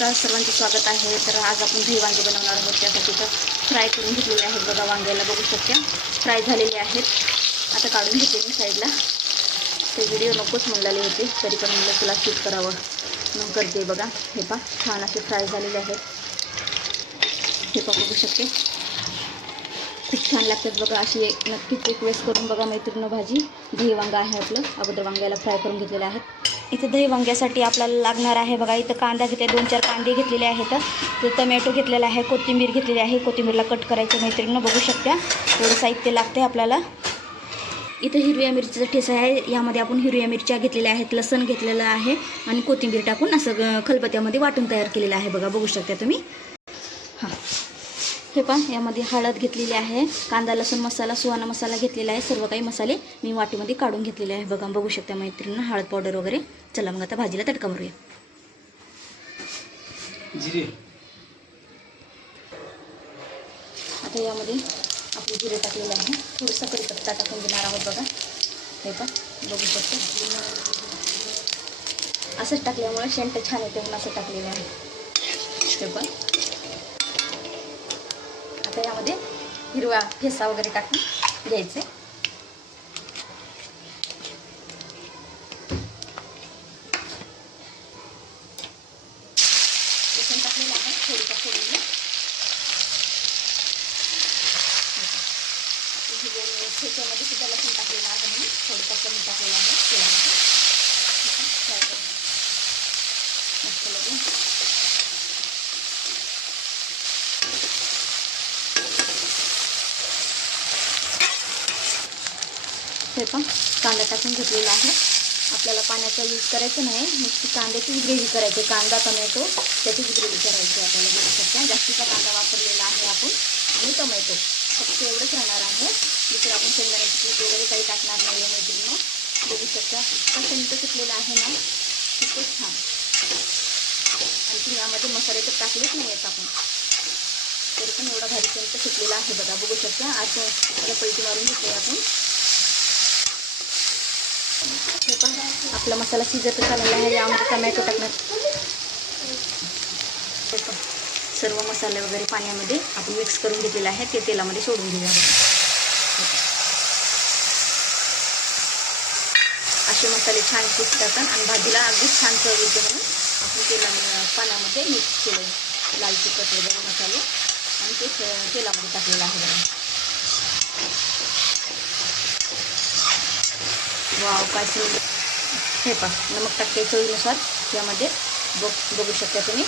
नमस्कार, सर्वांचे स्वागत आहे। तर आज आपण दही वांगे बनवणार आहोत। त्यासाठी तर फ्राय करून घेतलेले आहेत बघा, वांग्याला बघू शकता फ्राय झालेले आहेत। आता काढून घेते मी साईडला। ते व्हिडिओ नकोच म्हणलेले होते, तरी पण मला तुला शूट करावं मग करते बघा। हे पहा, छान असे फ्राय झालेले आहेत। हे पहा, बघू शकते खूप छान लागतात बघा। अशी नक्कीच एक वेळेस करून बघा मैत्रिणी भाजी। दही वांगा आहे आपलं, अगोदर वांग्याला फ्राय करून घेतलेले आहेत। इथं दही वांग्यासाठी आपल्याला लागणार आहे बघा, इथं कांदा घेते, 2-4 कांदे घेतलेले आहेत, तर टमॅटो घेतलेला आहे, कोथिंबीर घेतलेली आहे। कोथिंबीरला कट करायचं मैत्रिणींनो, बघू शकता थोडं साहित्य लागते आपल्याला। इथं हिरव्या मिरचीचा ठेचा आहे, यामध्ये आपण हिरव्या मिरच्या घेतलेल्या आहेत, लसण घेतलेलं आहे आणि कोथिंबीर टाकून असं खलबत्त्यामध्ये वाटून तयार केलेलं आहे बघा, बघू शकता तुम्ही। हां, हे पहा, यामध्ये हळद घेतलेली आहे, कांदा लसूण मसाला, सुहाना मसाला घेतलेला आहे। सर्व काही मसाले मी वाटीमध्ये काढून घेतलेले आहे बघा, बघू शकता मैत्रिणींनो, हळद पावडर वगैरे। चला मग आता भाजीला तडका मारूया। जिरे, आता यामध्ये आपले जिरे टाकलेले आहे, थोडंसं कढीपत्ता टाकून घेणार आहोत बघा। हे पहा, बघू शकता असंच टाकल्यामुळे शेंट छान येते म्हणून असं टाकलेलं आहे। हे पहा, आता यामध्ये हिरवा ठेचा वगैरे टाकून घ्यायचे। लसूण टाकलेलं आहे थोडीसा फोडणीला। ठेच्यामध्ये सुद्धा लसूण टाकलेलं आहे म्हणून थोडंसं कमी टाकलेलं आहे तेलामध्ये। मस्त लागेल। हे पण कांदा टाकून घेतलेला आहे। आपल्याला पाण्याचा यूज करायचा नाही, नुसती कांद्याचीच ग्रेव्ही करायची। कांदा टमॅटो त्याचीच ग्रेव्ही करायची आपल्याला, बघू शकता जास्तीचा कांदा वापरलेला आहे आपण आणि टमॅटो फक्त एवढंच राहणार आहे। दुसरं आपण शेंगदाण्याची पीठ वगैरे काही टाकणार नाही आहे मैत्रिणींनो, बघू शकता इतका सेंट सुटलेला आहे ना, खूपच छान। आणखी यामध्ये मसाले तर टाकलेच नाही आहेत आपण, तरी पण एवढा भारी सेंट सुटलेला आहे बघा, बघू शकता। असं त्याला पलटी मारून घेतोय आपण। हे पहा, आपला मसाला शिजत आलेला आहे, यामध्ये टमॅटो टाकणार। हे पहा, सर्व मसाले वगैरे पाण्यामध्ये आपण मिक्स करून घेतलेले आहे, ते तेलामध्ये सोडून घेऊया बघा। असे मसाले छान शिजतात आणि भाजीला अगदी छान चव येते म्हणून आपण पाण्यामध्ये मिक्स केले लाल तिखट वगैरे मसाले आणि ते तेलामध्ये टाकलेलं आहे बघा। वाव, काय सुंदर। हे पहा, नमक टाकते चवीनुसार यामध्ये, बघू शकता तुम्ही।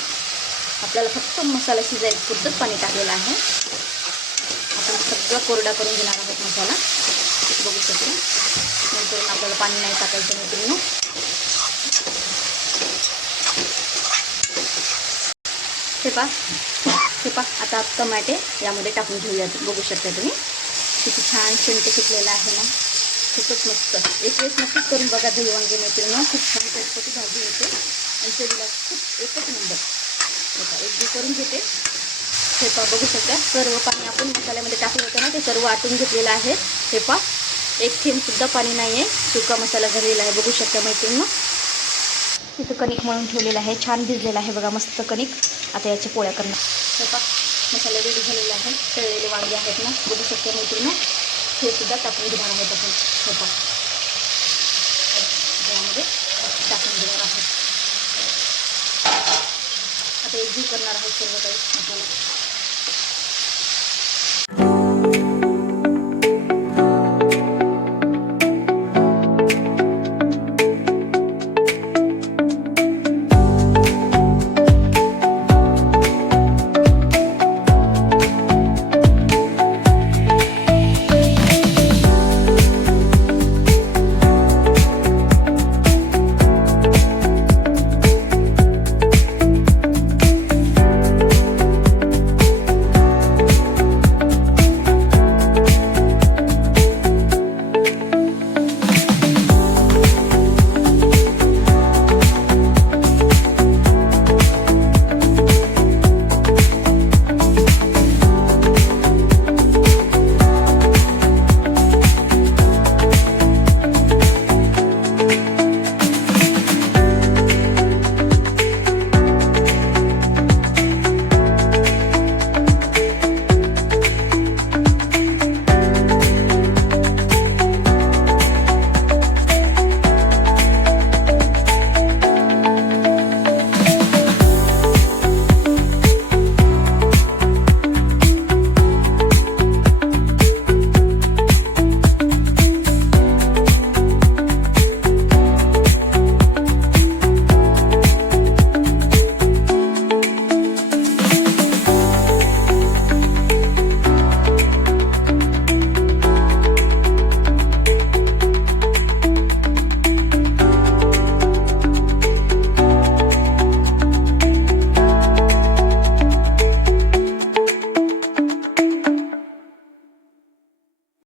आपल्याला फक्त मसाला शिजायला पुरतंच पाणी टाकलेलं आहे। आपण सगळं कोरडा करून घेणार आहोत मसाला, बघू शकता। नंतर आपल्याला पाणी नाही टाकायचं मैत्रिणींनो। हे पहा, आता टमाटे यामध्ये टाकून घेऊया, बघू शकता तुम्ही किती छान शेंट सुटलेला आहे ना, खूपच मस्त। एक वेळेस नक्कीच करून बघा दही वांगे मैत्रिणींनो, खूप छान चटपटी भाजी होते आणि चवीला खूप एकच नंबर। बघा, एक करून घेते। हे पहा, बघू शकता सर्व पाणी आपण मसाल्यामध्ये टाकलं होतं ना, ते सर्व आटून घेतलेलं आहे। हे पहा, एक थेंबसुद्धा पाणी नाही आहे, सुका मसाला झालेला आहे, बघू शकता मैत्रिणींनो। इथं कणिक मळून ठेवलेलं आहे, छान भिजलेलं आहे बघा, मस्त कणिक। आता याच्या पोळ्या करणार। हे पहा, मसाला रेडी झालेला आहे, तळलेले वांगे आहेत ना, बघू शकता मैत्रिणींनो, हे सुद्धा टाकून घेणार आहोत आपण। हे पहा, यामध्ये टाकून घेणार आहोत। आता एक करणार आहोत सर्व काही मसाला।